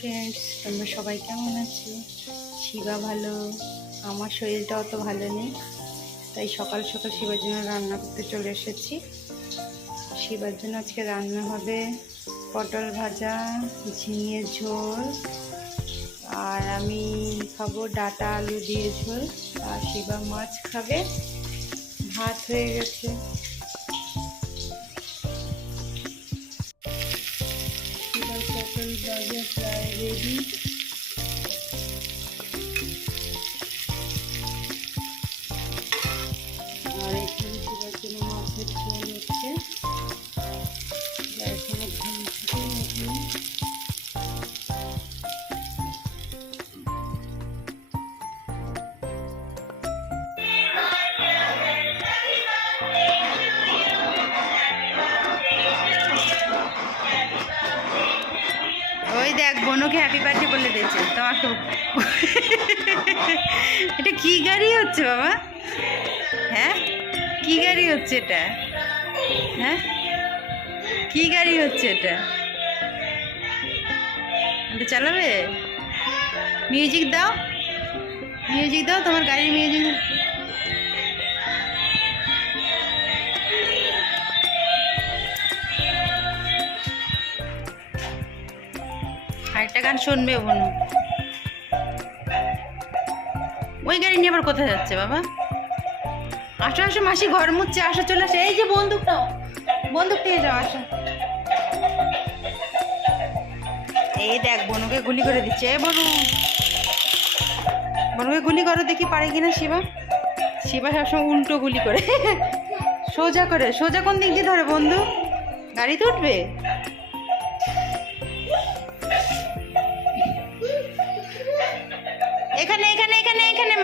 Friends তোমরা সবাই কেমন আছো? শিবা ভালো, আমার শরীরটা অত ভালো নেই, তাই সকাল সকাল শিবার জন্য রান্না করতে চলে এসেছি। শিবার জন্য আজকে রান্না হবে পটল ভাজা ঝিঙে ঝোল, আর আমি খাব ডাটা আলু দিয়ে ঝোল, আর শিবা মাছ খাবে, ভাত হয়ে গেছে। পটল ভাজা প্রায় রেডি দেখ, বোনকে হ্যাপি বার্থডে বলে দিয়েছে। তোমাকে এটা কি গাড়ি হচ্ছে বাবা? হ্যাঁ? কি গাড়ি হচ্ছে এটা? হ্যাঁ? কি গাড়ি হচ্ছে এটা? এটা চালাবে? মিউজিক দাও। মিউজিক দাও, তোমার গাড়ির মিউজিক আরেকটা গান শুনবে বোন। ওই গাড়ি নিয়ে আবার কোথায় যাচ্ছে বাবা? আসো আসো, মাসি ঘর মুচ্ছে আসো, চলে আসো। এই যে বন্দুক নাও বন্দুক নিয়ে যাও, আসো। এই দেখ, বনুকে গুলি করে দিচ্ছে। এ বনু। বনুকে গুলি করো, দেখি পারে কিনা শিবা। শিবা সবসময় উল্টো গুলি করে। সোজা করে, সোজা কোন দিক দিয়ে ধরে বন্ধু? গাড়িতে উঠবে?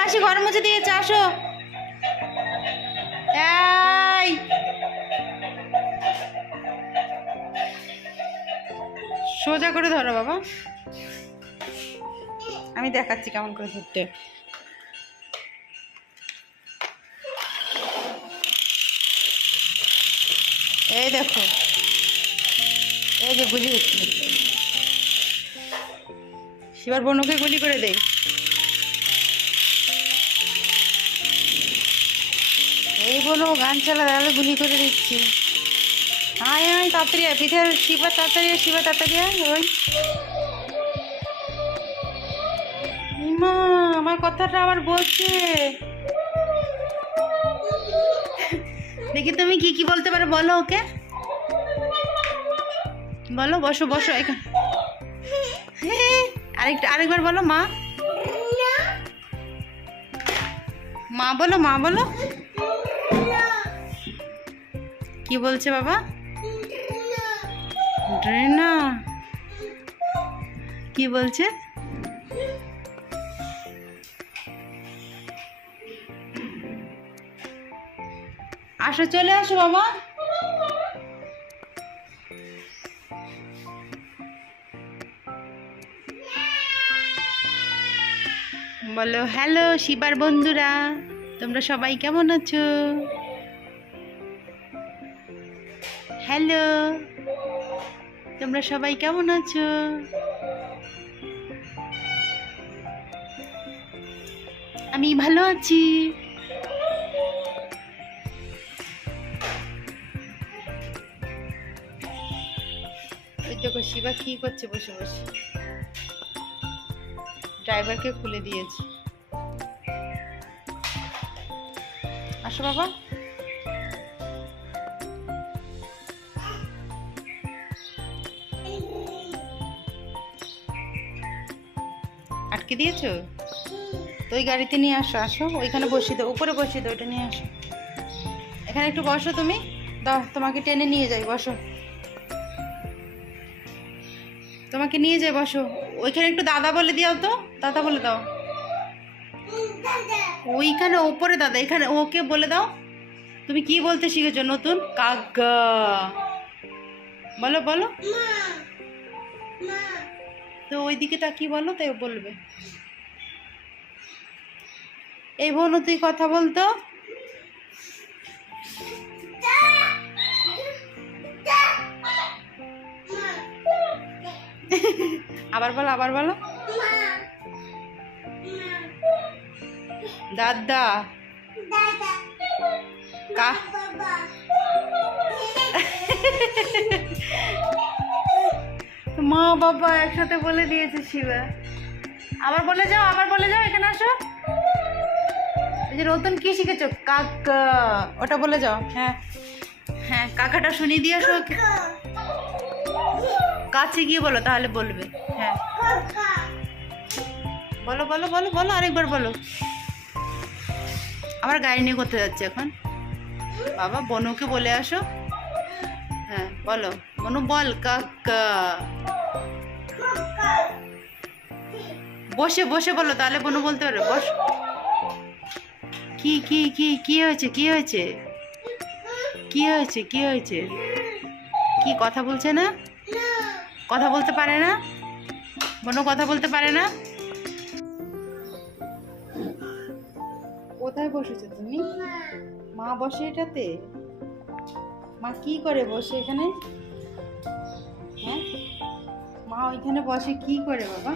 মাসি ঘর মুছে দিয়েছে আসো। এই। সোজা করে ধরো বাবা। আমি দেখাচ্ছি কেমন করে ধরতে। এই দেখো। এই যে গুলি হচ্ছে। শিবার বনুকে গুলি করে দেয় বলো গান চালা তাহলে গুলি করে দিচ্ছি। আয় আয় তাড়াতাড়ি আয় পিঠের শিবা তাড়াতাড়ি আয়, শিবা তাড়াতাড়ি আয়, ওই। মা আমার কথাটা আবার বলছে। দেখি তুমি কি কি বলতে পারো বলো ওকে। বলো বসো বসো এখানে। আরেকটা আরেকবার বলো মা। মা বলো মা বলো। কি বলছে বাবা? ড্রেনা। কি বলছে? আসো, চলে আসো বাবা বলো, হ্যালো, শিবার বন্ধুরা, তোমরা সবাই কেমন আছো? হ্যালো। তোমরা সবাই কেমন আছো? আমি ভালো আছি। ওই দেখো, শিবা কি করছে বসে বসে? ড্রাইভারকে খুলে দিয়েছে। আসো বাবা। আটকে দিয়েছ? তো ওই গাড়িতে নিয়ে আসো আসো। ওইখানে বসিয়ে দাও, উপরে বসিয়ে দাও, ওইটা নিয়ে আসো। এখানে একটু বসো তুমি। দাও, তোমাকে টেনে নিয়ে যাই, বসো। তোমাকে নিয়ে যাই, বসো। ওইখানে একটু দাদা বলে দিও তো। দাদা বলে দাও। ওইখানে ওপরে দাদা, এখানে ওকে বলে দাও। তুমি কি বলতে শিখেছো নতুন? কাকা। বলো বলো। তো ওই ওইদিকে তাকিয়ে বলো, তাই বলবে। এই বোনও তুই কথা বলতো? আবার বলো আবার বলো। দাদা। কা মা বাবা একসাথে বলে দিয়েছে শিবা। আবার বলে যাও, আবার বলে যাও, এখানে আসো। যে নতুন কি শিখেছো? কাকা, ওটা বলে যাও হ্যাঁ। হ্যাঁ কাকাটা শুনিয়ে দিয়ে আসো কাছে গিয়ে বলো, তাহলে বলবে হ্যাঁ। বলো বলো বলো বলো, আরেকবার বলো। আবার গাড়ি নিয়ে করতে যাচ্ছে এখন। বাবা, বনুকে বলে আসো। হ্যাঁ বলো। বনু বল কাকা বসে বসে বলো তাহলে বনু বলতে পারবে বস কি কি কি কি হয়েছে কি হয়েছে কি হয়েছে কি হয়েছে কি কথা বলছে না? কথা বলতে পারে না? বনু, কথা বলতে পারে না? কোথায় বসেছো তুমি? মা বসে এটাতে? মা কি করে বসে এখানে? ওইখানে বসে কি করে বাবা?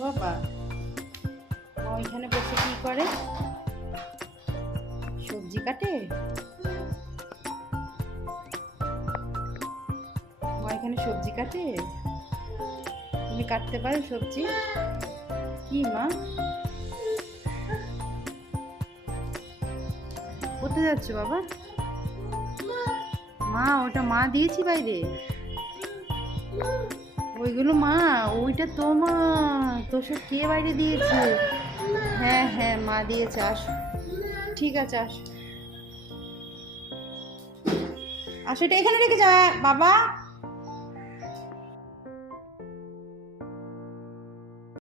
বাবা ওইখানে বসে কি করে? সবজি কাটে? মা, এখানে সবজি কাটে? তুমি কাটতে পারো সবজি? কি মা? কোথায় যাচ্ছ বাবা? মা, ওটা মা দিয়েছি বাইরে। ওইগুলো মা, ওইটা তো মা তোর সব কে বাইরে দিয়েছে? হ্যাঁ হ্যাঁ মা দিয়েছে, আস। ঠিক আছে, আস। আসো এটা এখানে রেখে যা, বাবা।